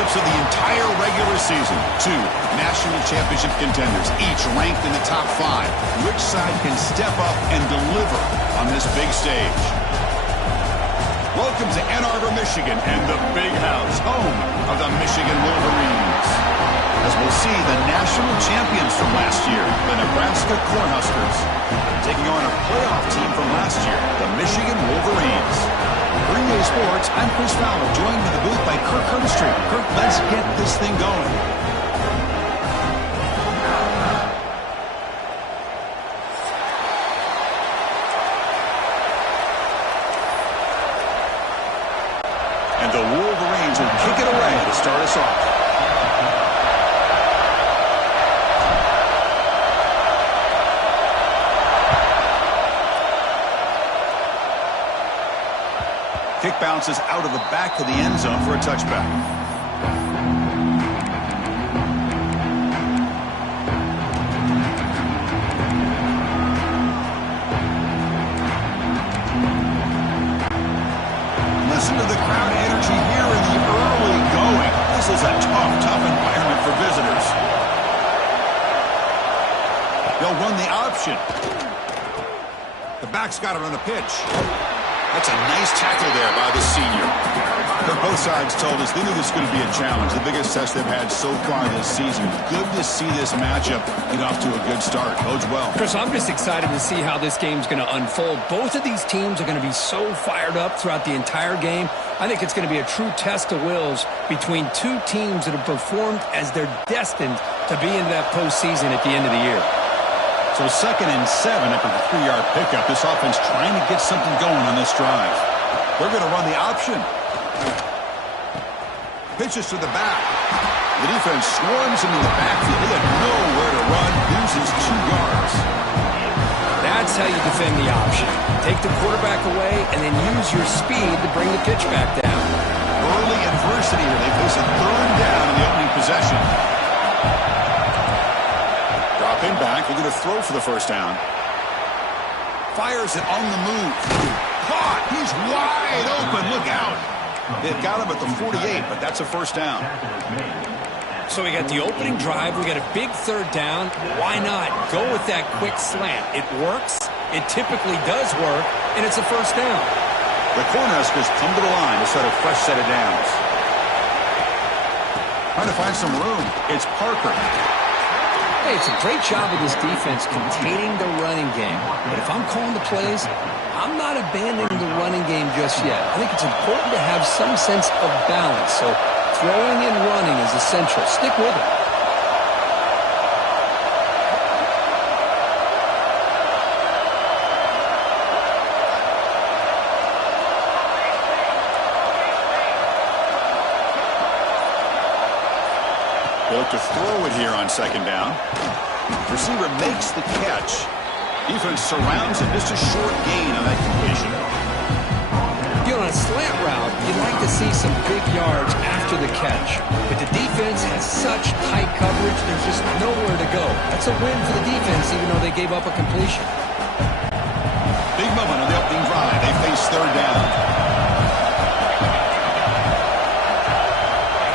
matchups of the entire regular season. Two national championship contenders, each ranked in the top 5. Which side can step up and deliver on this big stage? Welcome to Ann Arbor, Michigan, and the Big House, home of the Michigan Wolverines. As we'll see, the national champions from last year, the Nebraska Cornhuskers, taking on a playoff team from last year, the Michigan Wolverines. For EA Sports, I'm Chris Fowler, joined in the booth by Kirk Herbstreit. Kirk, let's get this thing going. And the Wolverines will kick it away to start us off. Kick bounces out of the back of the end zone for a touchback. Listen to the crowd energy here in the early going. This is a tough environment for visitors. They'll run the option. The back's got it on the pitch. That's a nice tackle there by the senior. Both sides told us they knew this was going to be a challenge, the biggest test they've had so far this season. Good to see this matchup get off to a good start. Bodes well. Chris, I'm just excited to see how this game's going to unfold. Both of these teams are going to be so fired up throughout the entire game. I think it's going to be a true test of wills between two teams that have performed as they're destined to be in that postseason at the end of the year. So 2nd and 7 after the 3-yard pickup. This offense trying to get something going on this drive. They're going to run the option. Pitches to the back. The defense swarms him in the backfield. He had nowhere to run. Loses 2 yards. That's how you defend the option. Take the quarterback away and then use your speed to bring the pitch back down. Early adversity here. They face a 3rd down in the opening possession. Dropping back, we're going to throw for the first down. Fires it on the move. Caught! He's wide open. Look out. They've got him at the 48, but that's a first down. So we got the opening drive. We got a big 3rd down. Why not go with that quick slant? It works. It typically does work, and it's a first down. The Cornhuskers come to the line to set a fresh set of downs. Trying to find some room. It's Parker. Hey, it's a great job of this defense containing the running game. But if I'm calling the plays, I'm not abandoning the running game just yet. I think it's important to have some sense of balance. So throwing and running is essential. Stick with it. They look to throw it here on 2nd down. Receiver makes the catch. Defense surrounds him. Just a short gain on that completion. You know, on a slant route, you'd like to see some big yards after the catch. But the defense has such tight coverage, there's just nowhere to go. That's a win for the defense, even though they gave up a completion. Big moment on the opening drive. They face 3rd down.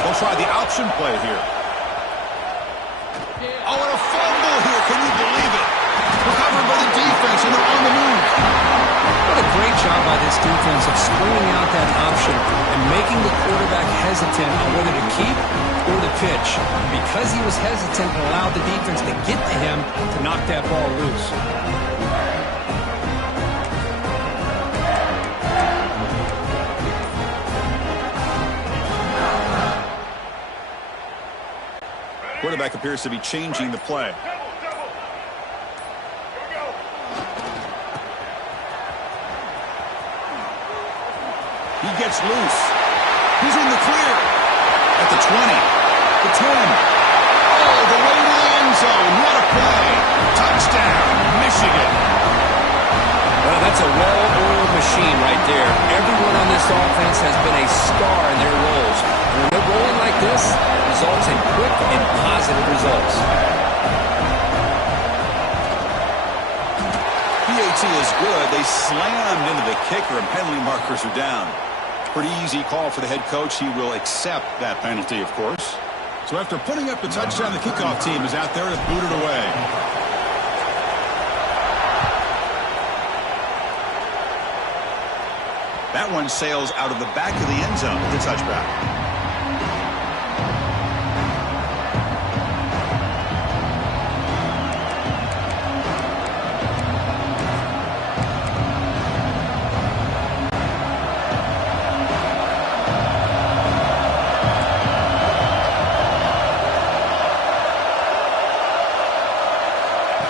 They'll try the option play here. Oh, and a fumble here. Can you believe it? Recovered by the defense, and they're on the move. What a great job by this defense of screening out that option and making the quarterback hesitant on whether to keep or to pitch. Because he was hesitant, and allowed the defense to get to him to knock that ball loose. Quarterback appears to be changing the play. He gets loose. He's in the clear. At the 20. The 10. Oh, the way to the end zone. What a play. Touchdown, Michigan. Well, that's a well-oiled machine right there. Everyone on this offense has been a star in their roles. And when they're rolling like this, it results in quick and positive results. PAT is good. They slammed into the kicker, and penalty markers are down. Pretty easy call for the head coach. He will accept that penalty, of course. So after putting up the touchdown, the kickoff team is out there to boot it away. That one sails out of the back of the end zone with the touchback.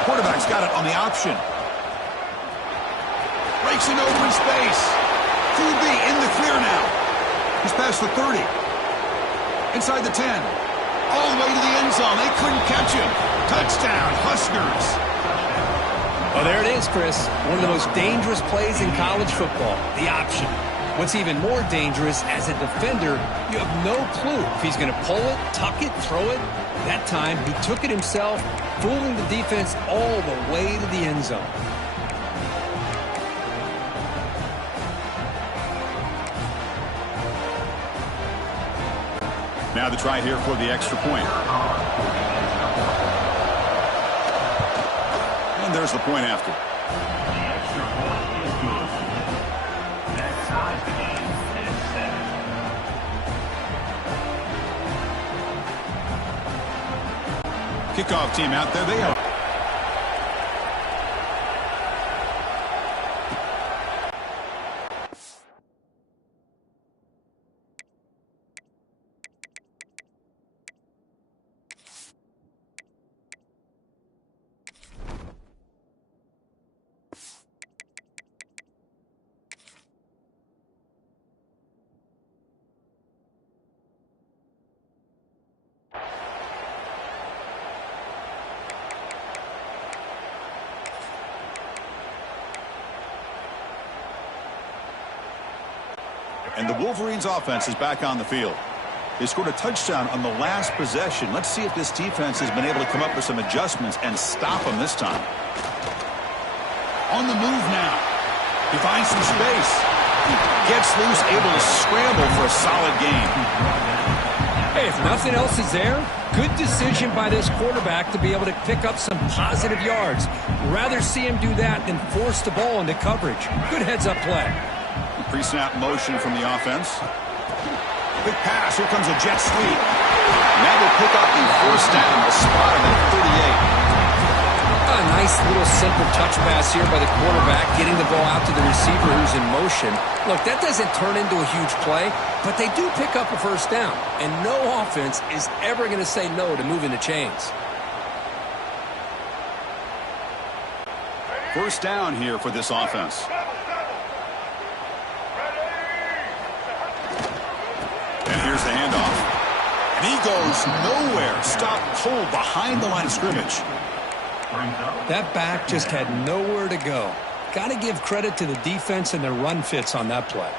Quarterback's got it on the option. Breaks into open space. QB in the clear now. He's past the 30. Inside the 10. All the way to the end zone. They couldn't catch him. Touchdown, Huskers. Oh, there it is, Chris. One of the most dangerous plays in college football, the option. What's even more dangerous, as a defender, you have no clue if he's going to pull it, tuck it, throw it. That time, he took it himself, fooling the defense all the way to the end zone. Now the try here for the extra point. And there's the point after. Kickoff team out there. They are. And the Wolverines offense is back on the field. They scored a touchdown on the last possession. Let's see if this defense has been able to come up with some adjustments and stop them this time. On the move now. He finds some space. He gets loose, able to scramble for a solid gain. Hey, if nothing else is there, good decision by this quarterback to be able to pick up some positive yards. Rather see him do that than force the ball into coverage. Good heads-up play. Pre-snap motion from the offense. Big pass. Here comes a jet sweep. That will pick up the first down. The spot at 38. A nice little simple touch pass here by the quarterback, getting the ball out to the receiver who's in motion. Look, that doesn't turn into a huge play, but they do pick up a first down. And no offense is ever going to say no to moving the chains. First down here for this offense. And here's the handoff. And he goes nowhere. Stop cold behind the line of scrimmage. That back just had nowhere to go. Got to give credit to the defense and their run fits on that play.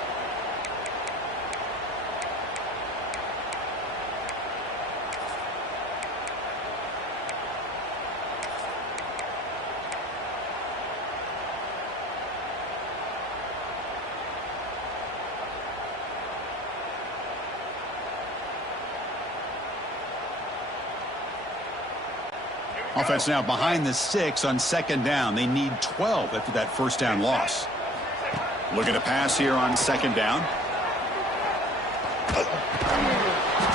Offense now behind the 6 on second down. They need 12 after that first down loss. Looking to pass here on second down.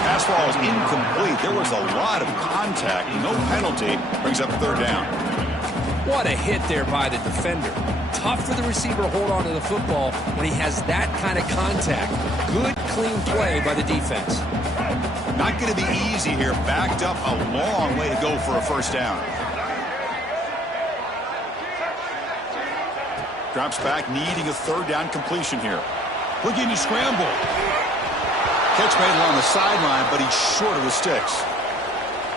Pass ball is incomplete. There was a lot of contact. No penalty. Brings up third down. What a hit there by the defender. Tough for the receiver to hold on to the football when he has that kind of contact. Good, clean play by the defense. Not going to be easy here. Backed up a long way to go for a first down. Drops back, needing a third down completion here. Looking to scramble. Catch made along the sideline, but he's short of the sticks.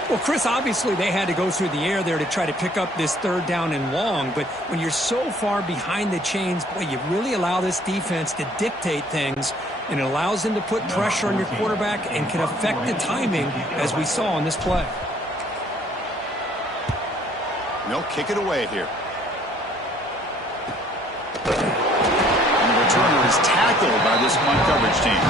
Well, Chris, obviously they had to go through the air there to try to pick up this third down and long, but when you're so far behind the chains, boy, you really allow this defense to dictate things, and it allows them to put pressure on your quarterback and can affect the timing, as we saw on this play. They'll kick it away here. And the returner is tackled tackled by this punt coverage team.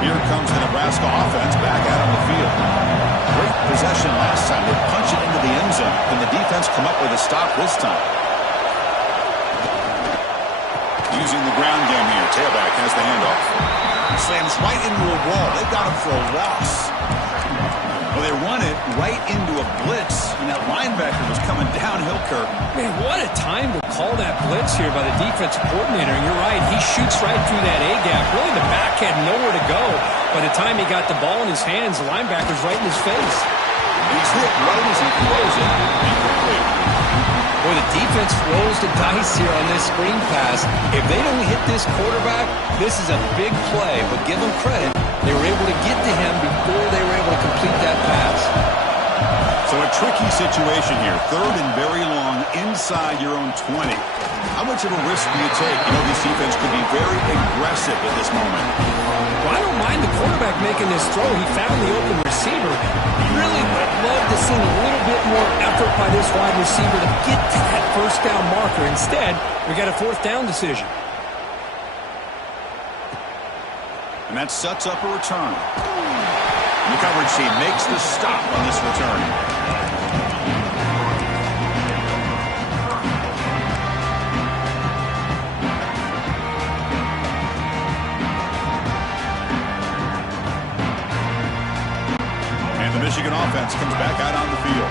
Here comes the Nebraska offense back out on the field. Great possession last time. They punch it into the end zone. Can the defense come up with a stop this time? Using the ground game here. Tailback has the handoff. Slams right into a wall. They've got him for a loss. Well, they run it right into a blitz, and that linebacker was coming downhill, Kirk. Man, what a time to call that blitz here by the defensive coordinator. And you're right, he shoots right through that A-gap. Really, the back had nowhere to go. By the time he got the ball in his hands, the linebacker's right in his face. He's hit right as he throws it. Incomplete. Boy, the defense rolls the dice here on this screen pass. If they don't hit this quarterback, this is a big play. But give them credit, they were able to get to him before they were able to complete that pass. So a tricky situation here. Third and very long inside your own 20. How much of a risk do you take? You know, this defense could be very aggressive at this moment. Well, I don't mind the quarterback making this throw. He found the open receiver. Really would have loved to see a little bit more effort by this wide receiver to get to that first down marker. Instead, we got a fourth down decision. And that sets up a return. And the coverage team makes the stop on this return. Michigan offense comes back out on the field.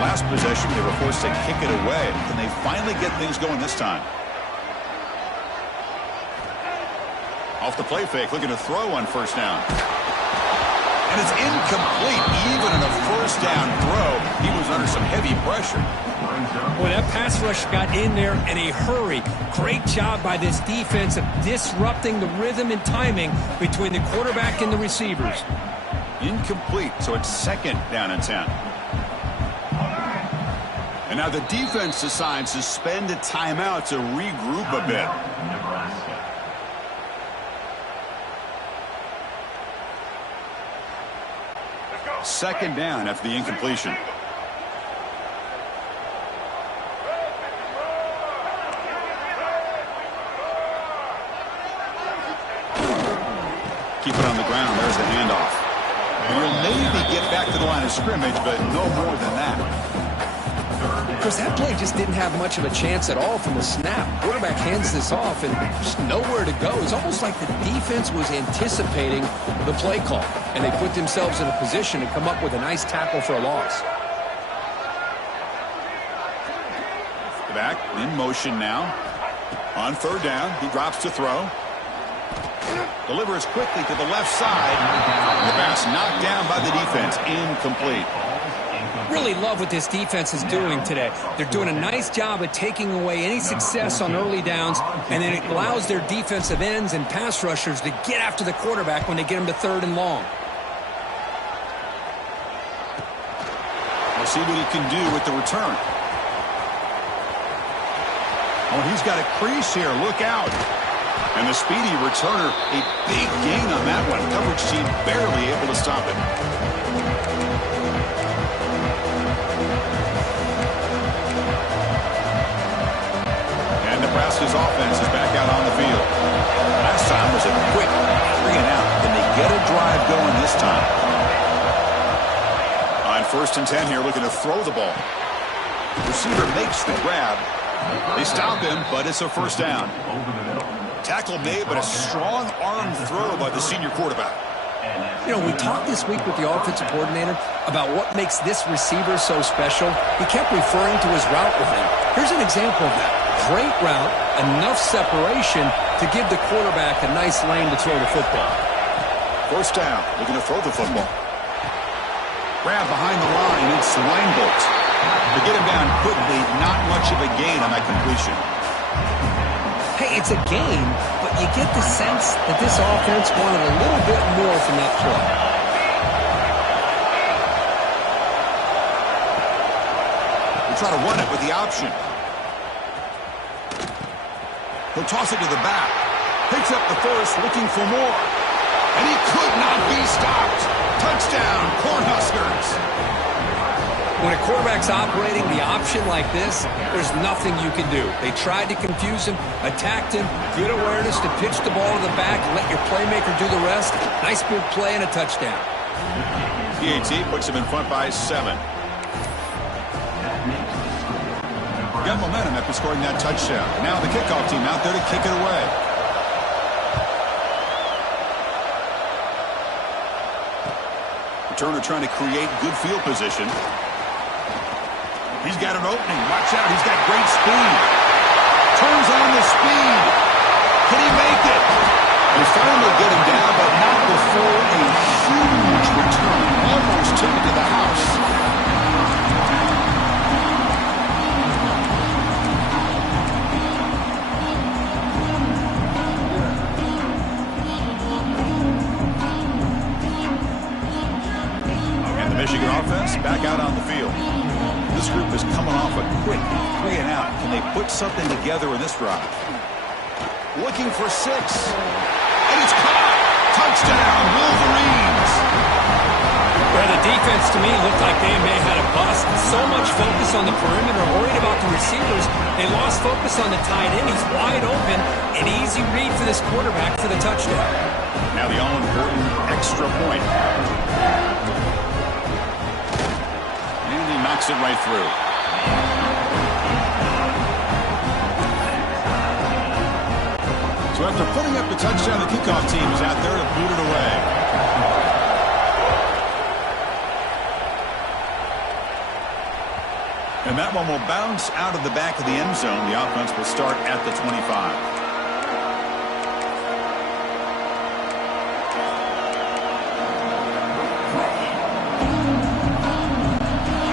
Last possession, they were forced to kick it away. Can they finally get things going this time? Off the play fake, looking to throw on first down. And it's incomplete. Even on a first down throw, he was under some heavy pressure. Boy, that pass rush got in there in a hurry. Great job by this defense of disrupting the rhythm and timing between the quarterback and the receivers. Incomplete, so it's second down and 10. And now the defense decides to spend a timeout to regroup a bit. Second down after the incompletion. Keep it on the ground. There's the handoff. Will maybe get back to the line of scrimmage, but no more than that. Because that play just didn't have much of a chance at all from the snap. Quarterback hands this off and just nowhere to go. It's almost like the defense was anticipating the play call, and they put themselves in a position to come up with a nice tackle for a loss. Back in motion now. On third down, he drops to throw. Delivers quickly to the left side. The pass knocked down by the defense. Incomplete. Really love what this defense is doing today. They're doing a nice job of taking away any success on early downs, and then it allows their defensive ends and pass rushers to get after the quarterback when they get him to third and long. We'll see what he can do with the return. Oh, he's got a crease here. Look out. And the speedy returner, a big gain on that one. Coverage team barely able to stop it. And Nebraska's offense is back out on the field. Last time was a quick 3 and out. Can they get a drive going this time? On first and 10 here, looking to throw the ball. Receiver makes the grab. They stop him, but it's a first down. Tackle made, but a strong arm throw by the senior quarterback. You know, we talked this week with the offensive coordinator about what makes this receiver so special. He kept referring to his route with him. Here's an example of that. Great route, enough separation to give the quarterback a nice lane to throw the football. First down, looking to throw the football. Grab behind the line, it's Weinbolt. To get him down quickly, not much of a gain on that completion. Hey, it's a gain, but you get the sense that this offense wanted a little bit more from that play. We'll try to run it with the option. He'll toss it to the back. Picks up the first, looking for more. And he could not be stopped. Touchdown, Cornhuskers. When a quarterback's operating the option like this, there's nothing you can do. They tried to confuse him, attacked him, good awareness to pitch the ball to the back, let your playmaker do the rest. Nice big play and a touchdown. PAT puts him in front by 7. Got momentum after scoring that touchdown. Now the kickoff team out there to kick it away. Returner trying to create good field position. He's got an opening. Watch out. He's got great speed. Turns on the speed. Can he make it? They finally get him down, but not before a huge return. Almost took it to the house. And the Michigan offense back out on the field. This group is coming off a quick 3 and out. Can they put something together in this drive? Looking for 6. And it's caught. Touchdown, Wolverines. Well, the defense to me looked like they may have had a bust. So much focus on the perimeter, worried about the receivers. They lost focus on the tight end. He's wide open. An easy read for this quarterback for the touchdown. Now the all-important extra point. And he knocks it right through. So after putting up the touchdown, the kickoff team is out there to boot it away. And that one will bounce out of the back of the end zone. The offense will start at the 25.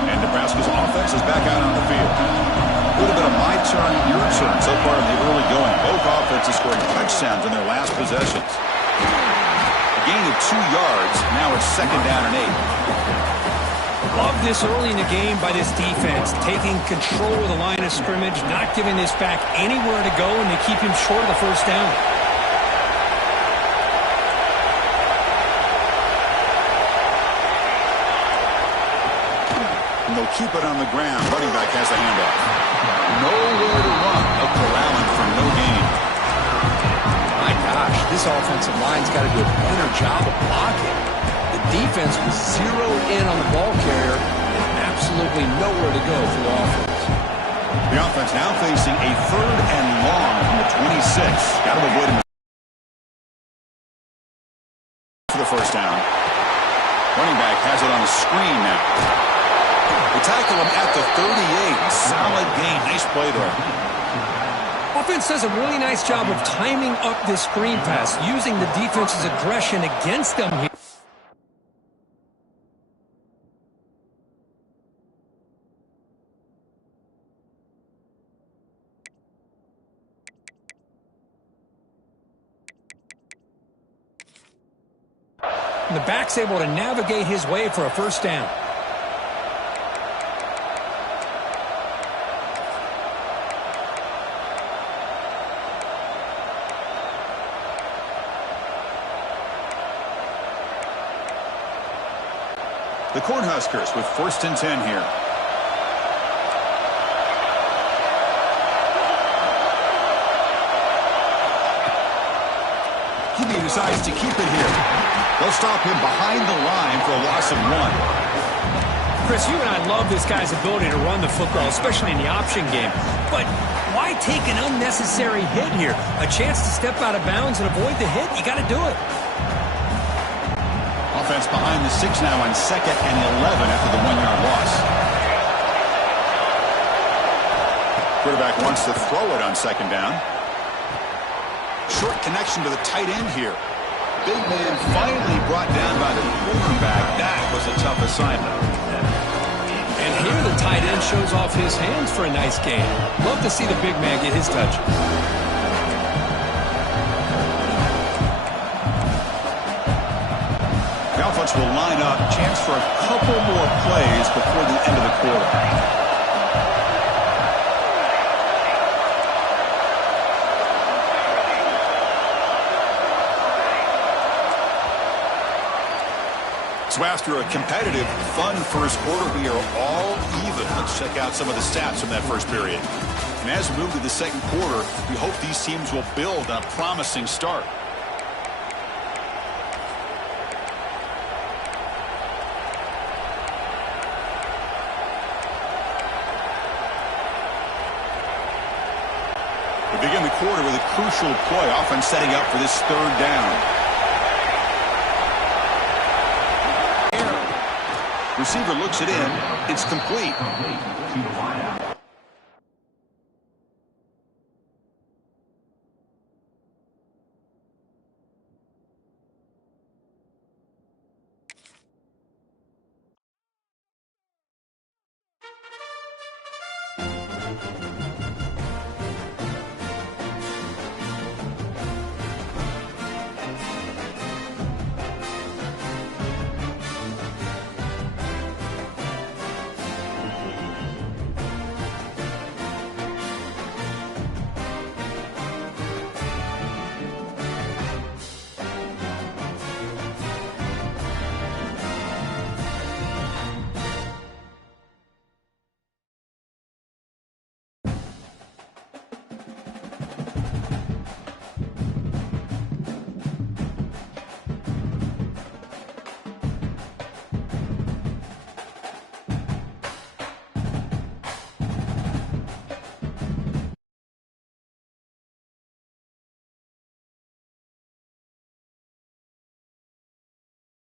And Nebraska's offense is back out on the field. A little bit of my turn, your turn so far in the early going. Both offenses scoring touchdowns in their last possessions. A gain of 2 yards. Now it's 2nd down and 8. Love this early in the game by this defense, taking control of the line of scrimmage, not giving this back anywhere to go, and they keep him short of the first down. And they'll keep it on the ground. Running back has the handoff. Nowhere to run. Up corralling for no gain. My gosh, this offensive line's got to do a better job of blocking. The defense was zeroed in on the ball carrier and absolutely nowhere to go for the offense. The offense now facing a 3rd and long from the 26. Got to avoid him for the first down. Running back has it on the screen now. They tackle him at the 38. Solid gain. Nice play there. Offense does a really nice job of timing up this screen pass, using the defense's aggression against them here. And the back's able to navigate his way for a first down. The Cornhuskers with 1st and 10 here. He decides to keep it here. They'll stop him behind the line for a loss of 1. Chris, you and I love this guy's ability to run the football, especially in the option game. But why take an unnecessary hit here? A chance to step out of bounds and avoid the hit? You got to do it. Offense behind the 6 now on 2nd and 11 after the 1-yard loss. Quarterback wants to throw it on 2nd down. Short connection to the tight end here. Big man finally brought down by the quarterback. That was a tough assignment. And here the tight end shows off his hands for a nice gain. Love to see the big man get his touch. The offense will line up. Chance for a couple more plays before the end of the quarter. So after a competitive, fun first quarter, we are all even. Let's check out some of the stats from that first period. And as we move to the second quarter, we hope these teams will build on a promising start. We begin the quarter with a crucial play, offense setting up for this third down. Receiver looks it in. It's complete.